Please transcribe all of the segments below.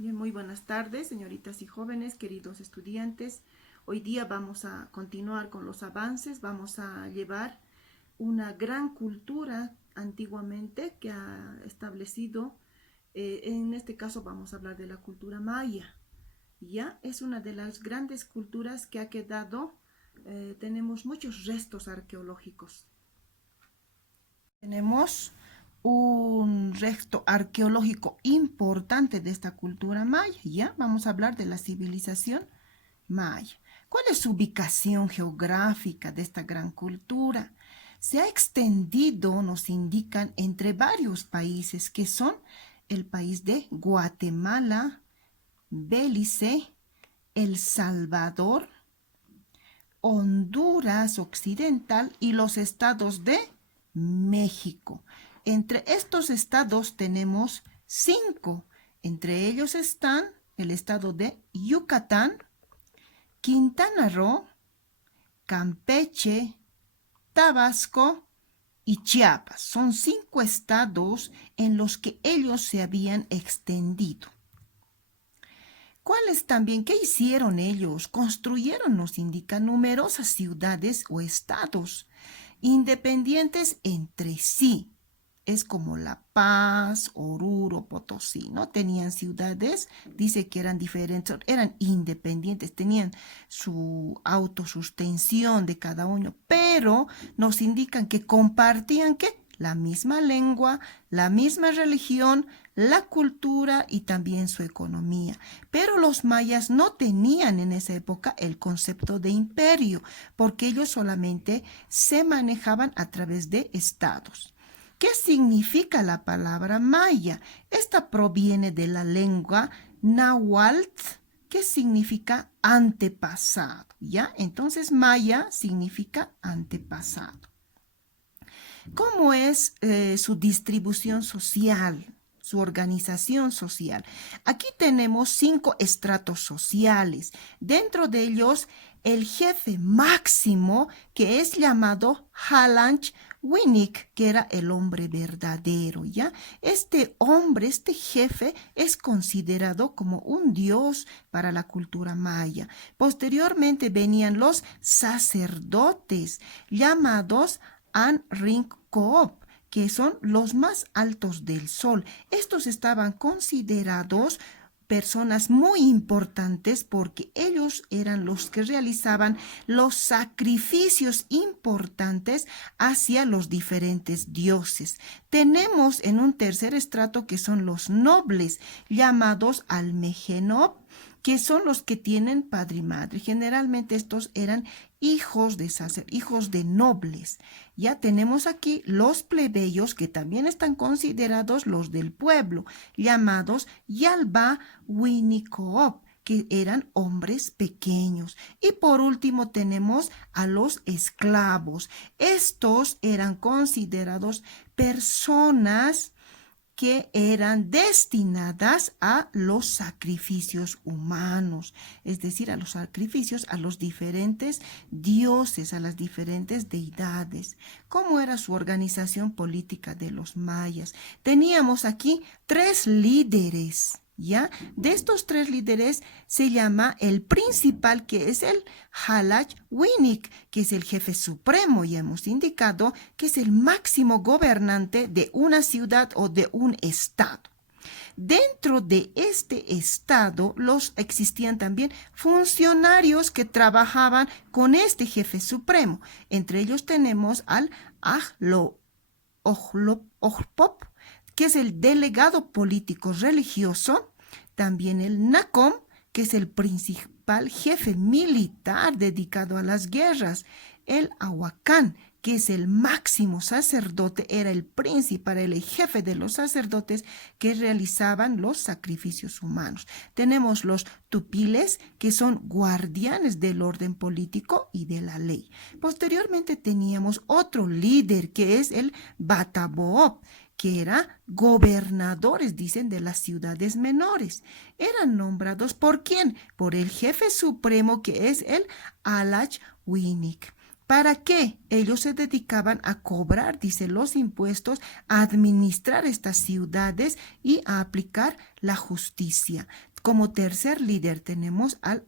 Bien, muy buenas tardes, señoritas y jóvenes, queridos estudiantes. Hoy día vamos a continuar con los avances, vamos a llevar una gran cultura antiguamente que ha establecido, en este caso vamos a hablar de la cultura maya. Ya es una de las grandes culturas que ha quedado, tenemos muchos restos arqueológicos. Tenemos un resto arqueológico importante de esta cultura maya, ¿ya? Vamos a hablar de la civilización maya. ¿Cuál es su ubicación geográfica de esta gran cultura? Se ha extendido, nos indican, entre varios países que son el país de Guatemala, Belice, El Salvador, Honduras Occidental y los estados de México. Entre estos estados tenemos 5. Entre ellos están el estado de Yucatán, Quintana Roo, Campeche, Tabasco y Chiapas. Son 5 estados en los que ellos se habían extendido. ¿Cuáles también? ¿Qué hicieron ellos? Construyeron, nos indican, numerosas ciudades o estados independientes entre sí. Es como La Paz, Oruro, Potosí, ¿no? Tenían ciudades, dice que eran diferentes, eran independientes, tenían su autosustención de cada uno, pero nos indican que compartían, ¿qué? La misma lengua, la misma religión, la cultura y también su economía. Pero los mayas no tenían en esa época el concepto de imperio, porque ellos solamente se manejaban a través de estados. ¿Qué significa la palabra maya? Esta proviene de la lengua náhuatl, que significa antepasado, ¿ya? Entonces, maya significa antepasado. ¿Cómo es su distribución social? Su organización social. Aquí tenemos 5 estratos sociales. Dentro de ellos, el jefe máximo, que es llamado Halanch Winnick, que era el hombre verdadero, ¿ya? Este hombre, este jefe, es considerado como un dios para la cultura maya. Posteriormente venían los sacerdotes, llamados Anrincoop, que son los más altos del sol. Estos estaban considerados personas muy importantes porque ellos eran los que realizaban los sacrificios importantes hacia los diferentes dioses. Tenemos en un tercer estrato que son los nobles, llamados Almejenop, que son los que tienen padre y madre. Generalmente estos eran hijos de nobles. Ya tenemos aquí los plebeyos, que también están considerados los del pueblo, llamados Yalba Winnicoop, que eran hombres pequeños. Y por último tenemos a los esclavos. Estos eran considerados personas que eran destinadas a los sacrificios humanos, es decir, a los sacrificios a los diferentes dioses, a las diferentes deidades. ¿Cómo era su organización política de los mayas? Teníamos aquí 3 líderes. ¿Ya? De estos 3 líderes se llama el principal, que es el Halach Winnick, que es el jefe supremo, ya hemos indicado, que es el máximo gobernante de una ciudad o de un estado. Dentro de este estado existían también funcionarios que trabajaban con este jefe supremo. Entre ellos tenemos al Ojlop, que es el delegado político religioso, también el Nacom, que es el principal jefe militar dedicado a las guerras, el Ahuacán, que es el máximo sacerdote, era el principal, el jefe de los sacerdotes que realizaban los sacrificios humanos. Tenemos los tupiles, que son guardianes del orden político y de la ley. Posteriormente teníamos otro líder, que es el Bataboob, que eran gobernadores, dicen, de las ciudades menores. Eran nombrados ¿por quién? Por el jefe supremo, que es el Halach Winnick. ¿Para qué? Ellos se dedicaban a cobrar, dice, los impuestos, a administrar estas ciudades y a aplicar la justicia. Como tercer líder tenemos al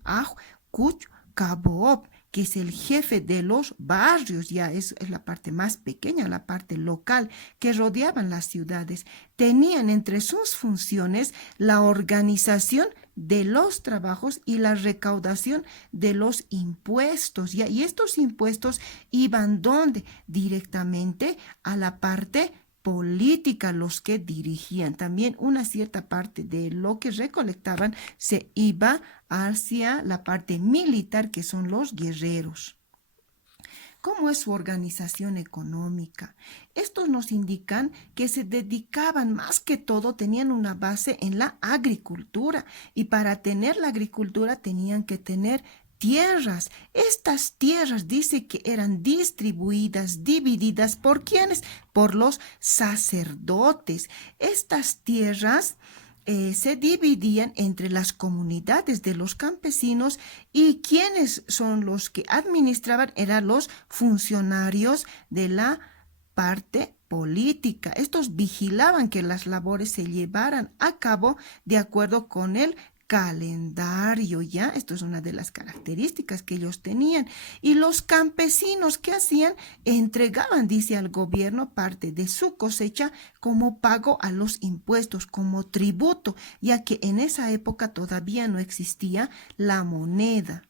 Kuch Kabob, que es el jefe de los barrios, ya es la parte más pequeña, la parte local, que rodeaban las ciudades. Tenían entre sus funciones la organización de los trabajos y la recaudación de los impuestos, ¿ya? Y estos impuestos iban ¿dónde? Directamente a la parte política, los que dirigían. También una cierta parte de lo que recolectaban se iba hacia la parte militar, que son los guerreros. ¿Cómo es su organización económica? Estos nos indican que se dedicaban más que todo, tenían una base en la agricultura, y para tener la agricultura tenían que tener tierras. Estas tierras dice que eran distribuidas, divididas ¿por quiénes? Por los sacerdotes. Estas tierras se dividían entre las comunidades de los campesinos, y quienes son los que administraban eran los funcionarios de la parte política. Estos vigilaban que las labores se llevaran a cabo de acuerdo con el calendario, ¿ya? Esto es una de las características que ellos tenían. Y los campesinos, ¿qué hacían? Entregaban, dice, al gobierno parte de su cosecha como pago a los impuestos, como tributo, ya que en esa época todavía no existía la moneda.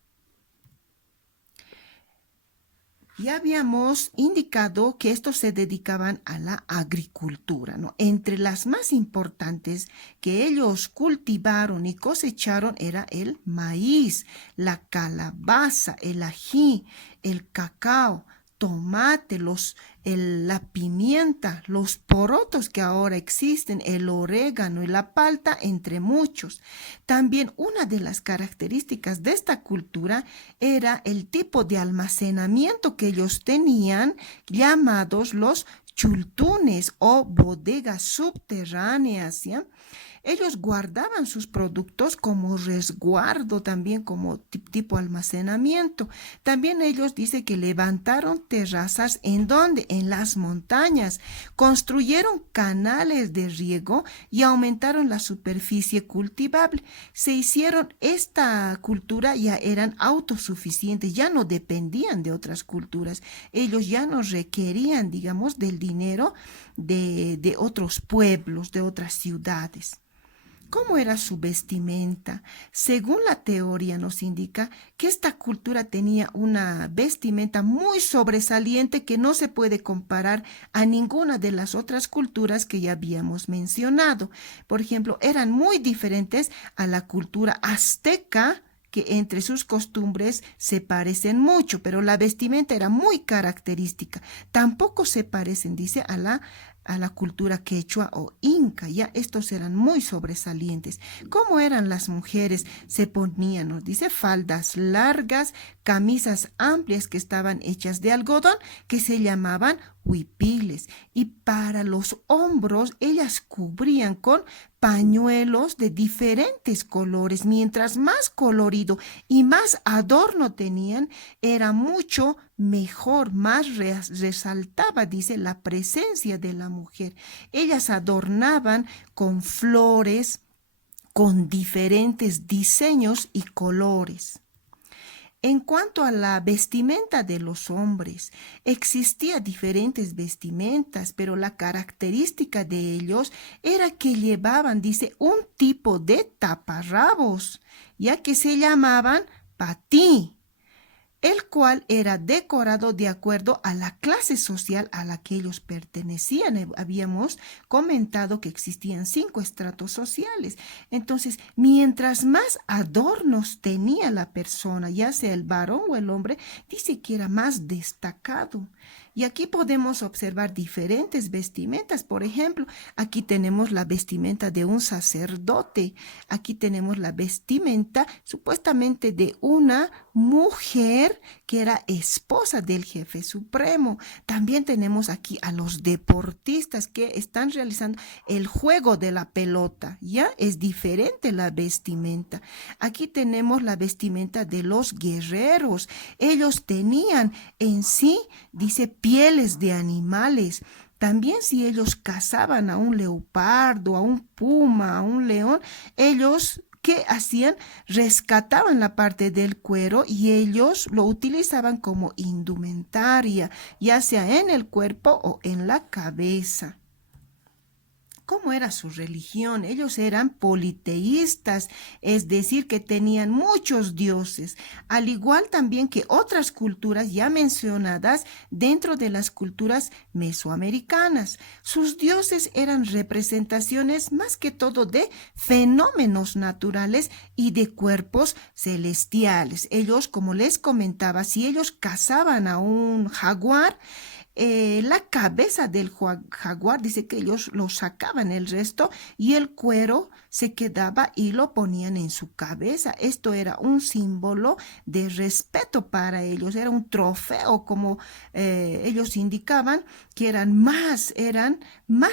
Ya habíamos indicado que estos se dedicaban a la agricultura, ¿no? Entre las más importantes que ellos cultivaron y cosecharon era el maíz, la calabaza, el ají, el cacao, tomate, la pimienta, los porotos que ahora existen, el orégano y la palta, entre muchos. También una de las características de esta cultura era el tipo de almacenamiento que ellos tenían, llamados los chultunes o bodegas subterráneas, ¿ya? Ellos guardaban sus productos como resguardo, también como tipo almacenamiento. También ellos dicen que levantaron terrazas ¿en dónde? En las montañas. Construyeron canales de riego y aumentaron la superficie cultivable. Se hicieron esta cultura, ya eran autosuficientes, ya no dependían de otras culturas. Ellos ya no requerían, digamos, del dinero de otros pueblos, de otras ciudades. ¿Cómo era su vestimenta? Según la teoría nos indica que esta cultura tenía una vestimenta muy sobresaliente que no se puede comparar a ninguna de las otras culturas que ya habíamos mencionado. Por ejemplo, eran muy diferentes a la cultura azteca, que entre sus costumbres se parecen mucho, pero la vestimenta era muy característica. Tampoco se parecen, dice, a la cultura quechua o inca, ya estos eran muy sobresalientes. ¿Cómo eran las mujeres? Se ponían, nos dice, faldas largas, camisas amplias que estaban hechas de algodón, que se llamaban huipiles, y para los hombros ellas cubrían con pañuelos de diferentes colores. Mientras más colorido y más adorno tenían, era mucho mejor, más resaltaba, dice, la presencia de la mujer. Ellas adornaban con flores, con diferentes diseños y colores. En cuanto a la vestimenta de los hombres, existían diferentes vestimentas, pero la característica de ellos era que llevaban, dice, un tipo de taparrabos, ya que se llamaban patí, el cual era decorado de acuerdo a la clase social a la que ellos pertenecían. Habíamos comentado que existían 5 estratos sociales. Entonces, mientras más adornos tenía la persona, ya sea el varón o el hombre, dice que era más destacado. Y aquí podemos observar diferentes vestimentas. Por ejemplo, aquí tenemos la vestimenta de un sacerdote. Aquí tenemos la vestimenta supuestamente de una mujer que era esposa del jefe supremo. También tenemos aquí a los deportistas que están realizando el juego de la pelota. Ya es diferente la vestimenta. Aquí tenemos la vestimenta de los guerreros. Ellos tenían en sí, dice, pieles de animales. También si ellos cazaban a un leopardo, a un puma, a un león, ellos ¿qué hacían? Rescataban la parte del cuero y ellos lo utilizaban como indumentaria, ya sea en el cuerpo o en la cabeza. ¿Cómo era su religión? Ellos eran politeístas, es decir, que tenían muchos dioses, al igual también que otras culturas ya mencionadas dentro de las culturas mesoamericanas. Sus dioses eran representaciones más que todo de fenómenos naturales y de cuerpos celestiales. Ellos, como les comentaba, si ellos cazaban a un jaguar, la cabeza del jaguar, dice que ellos lo sacaban el resto y el cuero se quedaba y lo ponían en su cabeza. Esto era un símbolo de respeto para ellos, era un trofeo, como ellos indicaban, que eran más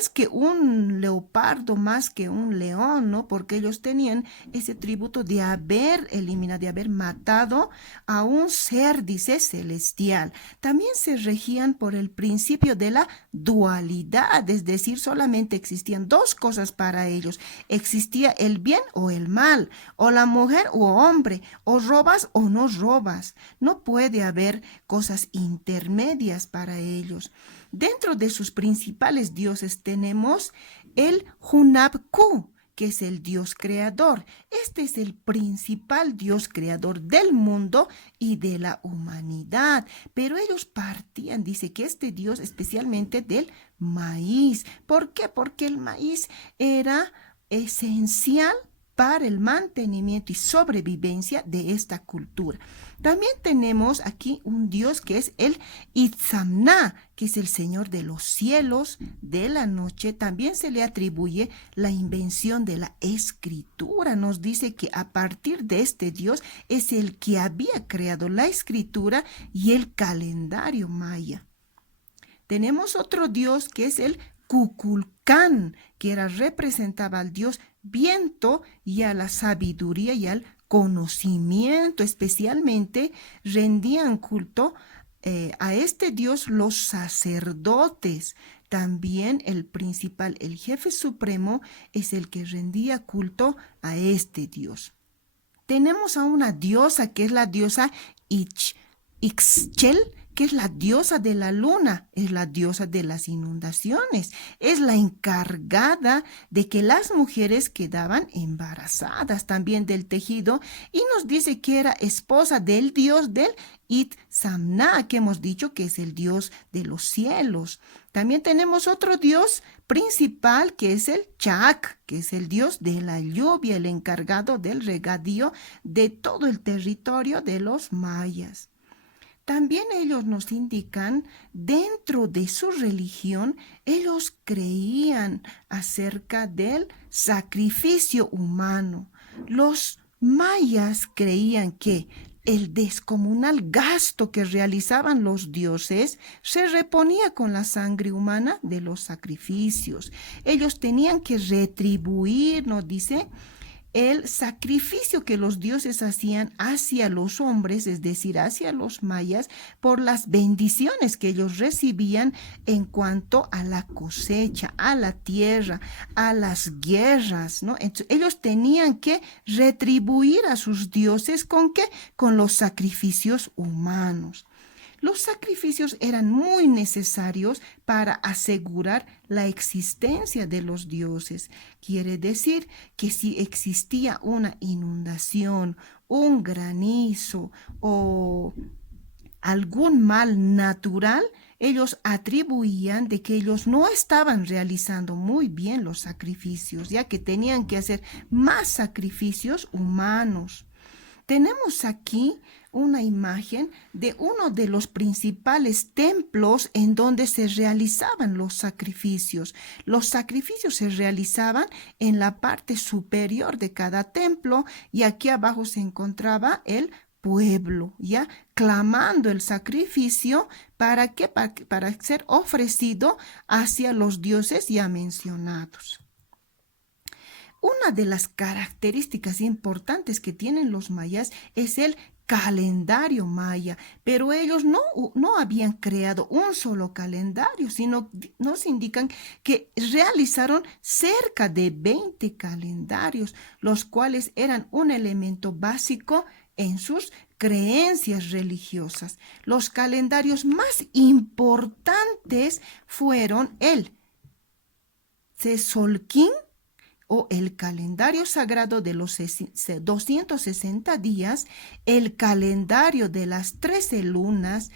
que un leopardo, más que un león, ¿no? Porque ellos tenían ese tributo de haber eliminado, de haber matado a un ser, dice, celestial. También se regían por el principio de la dualidad, es decir, solamente existían dos cosas para ellos. Existía el bien o el mal, o la mujer o hombre, o robas o no robas. No puede haber cosas intermedias para ellos. Dentro de sus principales dioses tenemos el Hunab-Ku, que es el Dios creador. Este es el principal Dios creador del mundo y de la humanidad. Pero ellos partían, dice que este Dios especialmente del maíz. ¿Por qué? Porque el maíz era esencial para el mantenimiento y sobrevivencia de esta cultura. También tenemos aquí un dios que es el Itzamna, que es el señor de los cielos, de la noche. También se le atribuye la invención de la escritura. Nos dice que a partir de este dios es el que había creado la escritura y el calendario maya. Tenemos otro dios que es el Kukulcán, que representaba al dios viento y a la sabiduría y al conocimiento. Especialmente rendían culto a este dios los sacerdotes. También el principal, el jefe supremo, es el que rendía culto a este dios. Tenemos a una diosa que es la diosa Ixchel, que es la diosa de la luna, es la diosa de las inundaciones, es la encargada de que las mujeres quedaban embarazadas, también del tejido, y nos dice que era esposa del dios del Itzamna, que hemos dicho que es el dios de los cielos. También tenemos otro dios principal que es el Chac, que es el dios de la lluvia, el encargado del regadío de todo el territorio de los mayas. También ellos nos indican, dentro de su religión, ellos creían acerca del sacrificio humano. Los mayas creían que el descomunal gasto que realizaban los dioses se reponía con la sangre humana de los sacrificios. Ellos tenían que retribuir, nos dice, el sacrificio que los dioses hacían hacia los hombres, es decir, hacia los mayas, por las bendiciones que ellos recibían en cuanto a la cosecha, a la tierra, a las guerras, ¿no? Entonces, ellos tenían que retribuir a sus dioses ¿con qué? Con los sacrificios humanos. Los sacrificios eran muy necesarios para asegurar la existencia de los dioses. Quiere decir que si existía una inundación, un granizo o algún mal natural, ellos atribuían de que ellos no estaban realizando muy bien los sacrificios, ya que tenían que hacer más sacrificios humanos. Tenemos aquí una imagen de uno de los principales templos en donde se realizaban los sacrificios. Los sacrificios se realizaban en la parte superior de cada templo y aquí abajo se encontraba el pueblo, ya clamando el sacrificio para que para ser ofrecido hacia los dioses ya mencionados. Una de las características importantes que tienen los mayas es el calendario maya, pero ellos no habían creado un solo calendario, sino nos indican que realizaron cerca de 20 calendarios, los cuales eran un elemento básico en sus creencias religiosas. Los calendarios más importantes fueron el Tzolk'in, o el calendario sagrado de los 260 días, el calendario de las 13 lunas,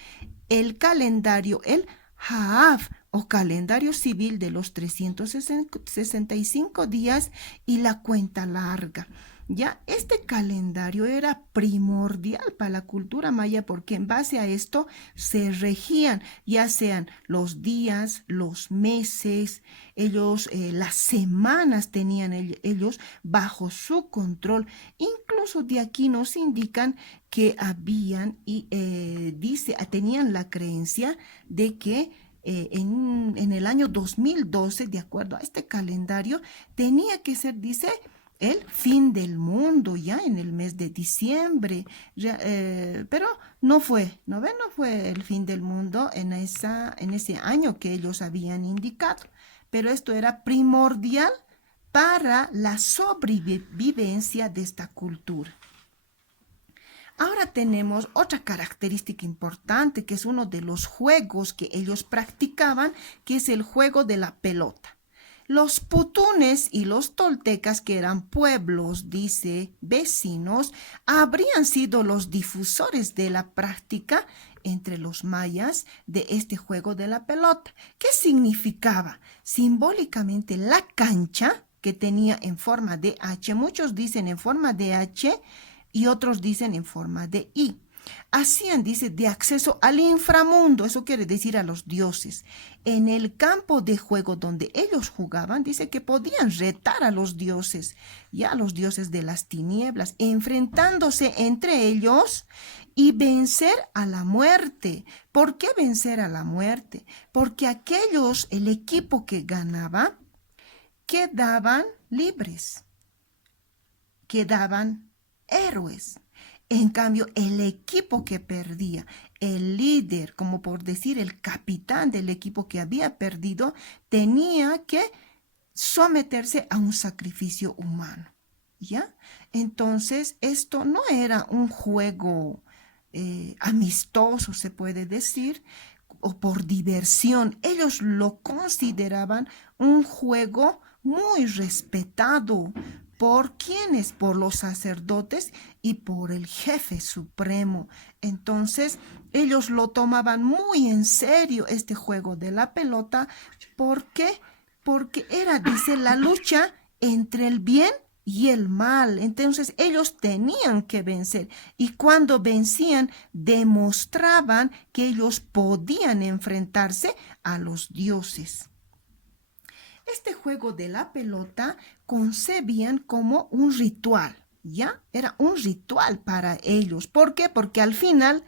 el calendario, el Haav, o calendario civil de los 365 días, y la cuenta larga. Ya este calendario era primordial para la cultura maya porque en base a esto se regían ya sean los días, los meses, las semanas tenían ellos bajo su control. Incluso de aquí nos indican que habían tenían la creencia de que en el año 2012, de acuerdo a este calendario, tenía que ser, dice, el fin del mundo ya en el mes de diciembre, pero no fue, ¿no ven? No fue el fin del mundo en ese año que ellos habían indicado, pero esto era primordial para la sobrevivencia de esta cultura. Ahora tenemos otra característica importante, que es uno de los juegos que ellos practicaban, que es el juego de la pelota. Los putunes y los toltecas, que eran pueblos, dice, vecinos, habrían sido los difusores de la práctica entre los mayas de este juego de la pelota. ¿Qué significaba? Simbólicamente la cancha que tenía en forma de H, muchos dicen en forma de H y otros dicen en forma de I. Hacían, dice, de acceso al inframundo, eso quiere decir a los dioses. En el campo de juego donde ellos jugaban, dice que podían retar a los dioses, ya a los dioses de las tinieblas, enfrentándose entre ellos y vencer a la muerte. ¿Por qué vencer a la muerte? Porque el equipo que ganaba, quedaban libres, quedaban héroes. En cambio, el equipo que perdía, el líder, como por decir el capitán del equipo que había perdido, tenía que someterse a un sacrificio humano. ¿Ya? Entonces, esto no era un juego amistoso, se puede decir, o por diversión. Ellos lo consideraban un juego muy respetado. ¿Por quiénes? Por los sacerdotes y por el jefe supremo. Entonces, ellos lo tomaban muy en serio este juego de la pelota. ¿Por qué? Porque era, dice, la lucha entre el bien y el mal. Entonces, ellos tenían que vencer. Y cuando vencían, demostraban que ellos podían enfrentarse a los dioses. Este juego de la pelota concebían como un ritual, ¿ya? Era un ritual para ellos. ¿Por qué? Porque al final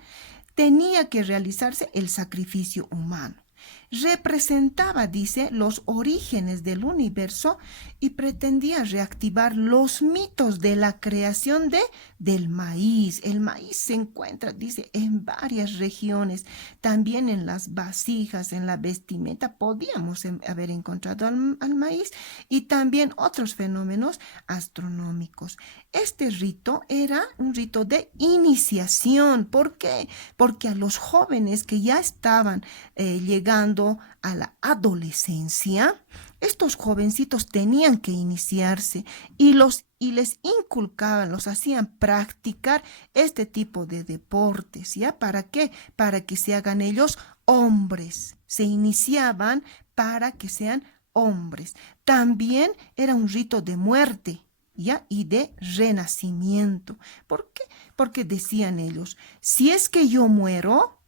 tenía que realizarse el sacrificio humano. Representaba, dice, los orígenes del universo y pretendía reactivar los mitos de la creación del maíz. El maíz se encuentra, dice, en varias regiones, también en las vasijas, en la vestimenta, podíamos haber encontrado al maíz y también otros fenómenos astronómicos. Este rito era un rito de iniciación. ¿Por qué? Porque a los jóvenes que ya estaban llegando a la adolescencia, estos jovencitos tenían que iniciarse y les inculcaban, los hacían practicar este tipo de deportes, ¿ya? ¿Para qué? Para que se hagan ellos hombres. Se iniciaban para que sean hombres. También era un rito de muerte, ¿ya? Y de renacimiento. ¿Por qué? Porque decían ellos, si es que yo muero,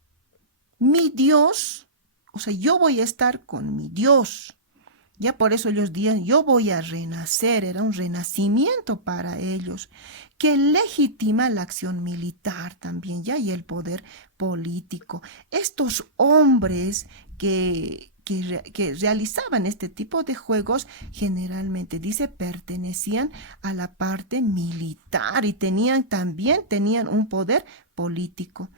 mi Dios, o sea, yo voy a estar con mi Dios. Ya por eso ellos decían, yo voy a renacer, era un renacimiento para ellos, que legitima la acción militar también, ya, y el poder político. Estos hombres que que realizaban este tipo de juegos generalmente, dice, pertenecían a la parte militar y también tenían un poder político.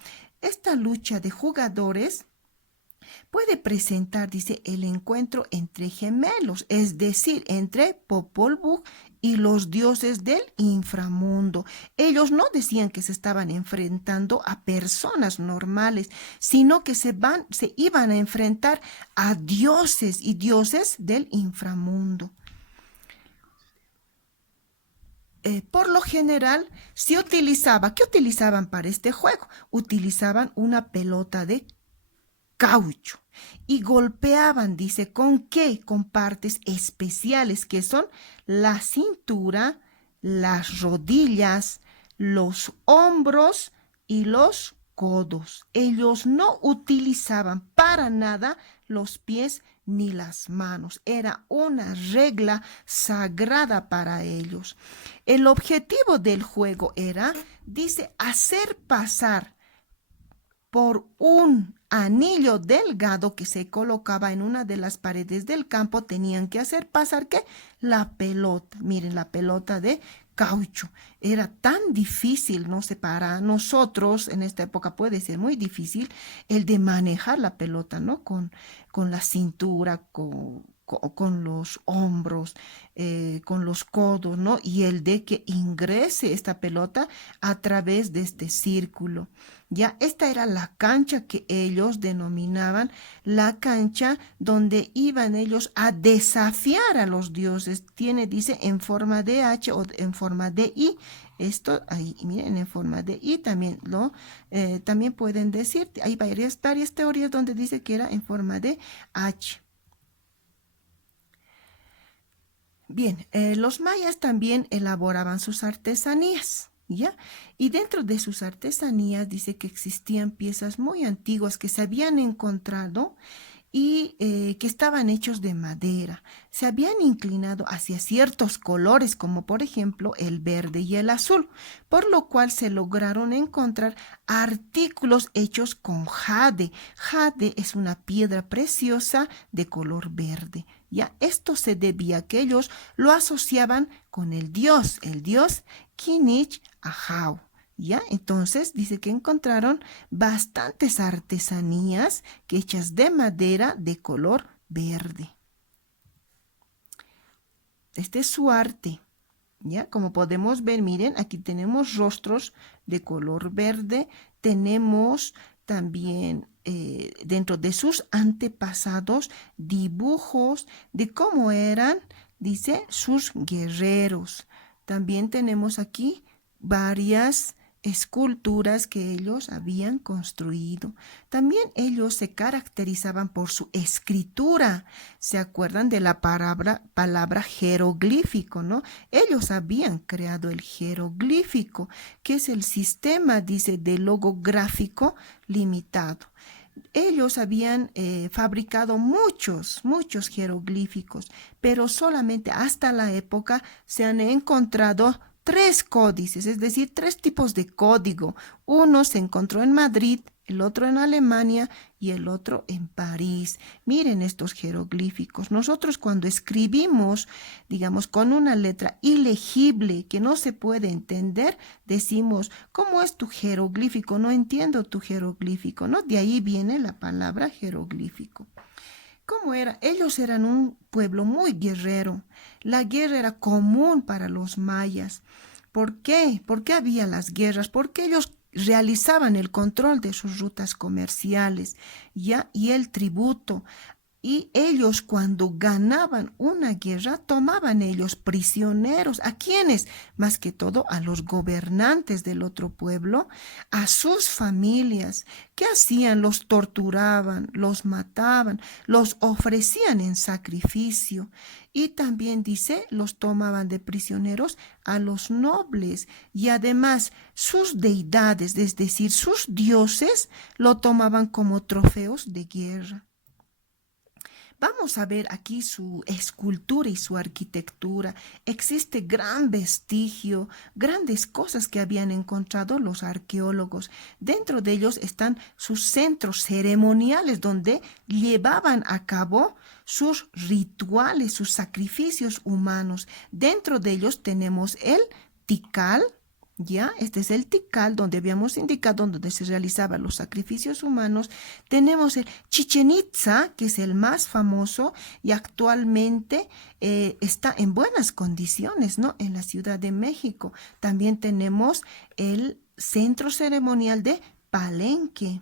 Esta lucha de jugadores puede presentar, dice, el encuentro entre gemelos, es decir, entre Popol Vuh y los dioses del inframundo. Ellos no decían que se estaban enfrentando a personas normales, sino que se iban a enfrentar a dioses y dioses del inframundo. Por lo general ¿qué utilizaban para este juego? Utilizaban una pelota de caucho y golpeaban, dice, ¿con qué? Con partes especiales que son la cintura, las rodillas, los hombros y los codos. Ellos no utilizaban para nada los pies ni las manos. Era una regla sagrada para ellos. El objetivo del juego era, dice, hacer pasar por un anillo delgado que se colocaba en una de las paredes del campo, tenían que hacer pasar ¿qué? La pelota. Miren, la pelota de caucho. Era tan difícil, no sé, para nosotros en esta época puede ser muy difícil el de manejar la pelota, ¿no? Con la cintura, con los hombros, con los codos, ¿no? Y el de que ingrese esta pelota a través de este círculo. Ya esta era la cancha que ellos denominaban la cancha donde iban ellos a desafiar a los dioses. Dice, en forma de H o en forma de I. Esto ahí, miren, en forma de I también pueden decir, hay varias teorías donde dice que era en forma de H. Bien, los mayas también elaboraban sus artesanías, ¿ya? Y dentro de sus artesanías dice que existían piezas muy antiguas que se habían encontrado y que estaban hechos de madera. Se habían inclinado hacia ciertos colores, como por ejemplo el verde y el azul, por lo cual se lograron encontrar artículos hechos con jade. Jade es una piedra preciosa de color verde. Ya esto se debía a que ellos lo asociaban con el dios Kinich Ahau. ¿Ya? Entonces dice que encontraron bastantes artesanías hechas de madera de color verde. Este es su arte. ¿Ya? Como podemos ver, miren, aquí tenemos rostros de color verde. Tenemos también dentro de sus antepasados dibujos de cómo eran, dice, sus guerreros. También tenemos aquí varias esculturas que ellos habían construido. También ellos se caracterizaban por su escritura. ¿Se acuerdan de la palabra jeroglífico, no? Ellos habían creado el jeroglífico, que es el sistema, dice, de logográfico limitado. Ellos habían fabricado muchos jeroglíficos, pero solamente hasta la época se han encontrado 3 códices, es decir, 3 tipos de código. Uno se encontró en Madrid, el otro en Alemania y el otro en París. Miren estos jeroglíficos. Nosotros cuando escribimos, digamos, con una letra ilegible que no se puede entender, decimos, ¿cómo es tu jeroglífico? No entiendo tu jeroglífico, ¿no? De ahí viene la palabra jeroglífico. ¿Cómo era? Ellos eran un pueblo muy guerrero. La guerra era común para los mayas. ¿Por qué? ¿Por qué había las guerras? Porque ellos realizaban el control de sus rutas comerciales, ¿ya? Y el tributo. Y ellos cuando ganaban una guerra tomaban ellos prisioneros. ¿A quiénes? Más que todo a los gobernantes del otro pueblo, a sus familias. ¿Qué hacían? Los torturaban, los mataban, los ofrecían en sacrificio. Y también dice, los tomaban de prisioneros a los nobles. Y además sus deidades, es decir, sus dioses, lo tomaban como trofeos de guerra. Vamos a ver aquí su escultura y su arquitectura. Existe gran vestigio, grandes cosas que habían encontrado los arqueólogos. Dentro de ellos están sus centros ceremoniales donde llevaban a cabo sus rituales, sus sacrificios humanos. Dentro de ellos tenemos el Tikal. Ya, este es el Tikal donde habíamos indicado donde se realizaban los sacrificios humanos. Tenemos el Chichen Itza, que es el más famoso y actualmente está en buenas condiciones, ¿no? En la Ciudad de México. También tenemos el centro ceremonial de Palenque.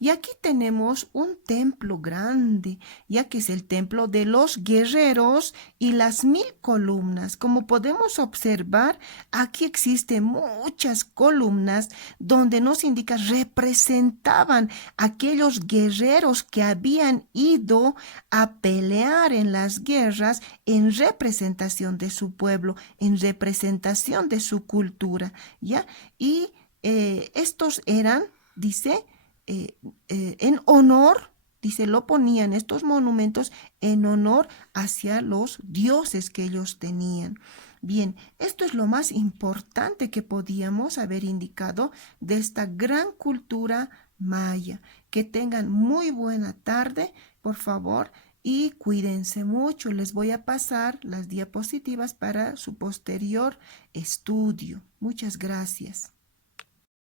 Y aquí tenemos un templo grande, ya que es el templo de los guerreros y las 1000 columnas. Como podemos observar, aquí existen muchas columnas donde nos indica representaban aquellos guerreros que habían ido a pelear en las guerras en representación de su pueblo, en representación de su cultura, ¿ya? Y estos eran, dice, en honor, dice, lo ponían estos monumentos en honor hacia los dioses que ellos tenían. Bien, esto es lo más importante que podíamos haber indicado de esta gran cultura maya. Que tengan muy buena tarde, por favor, y cuídense mucho. Les voy a pasar las diapositivas para su posterior estudio. Muchas gracias.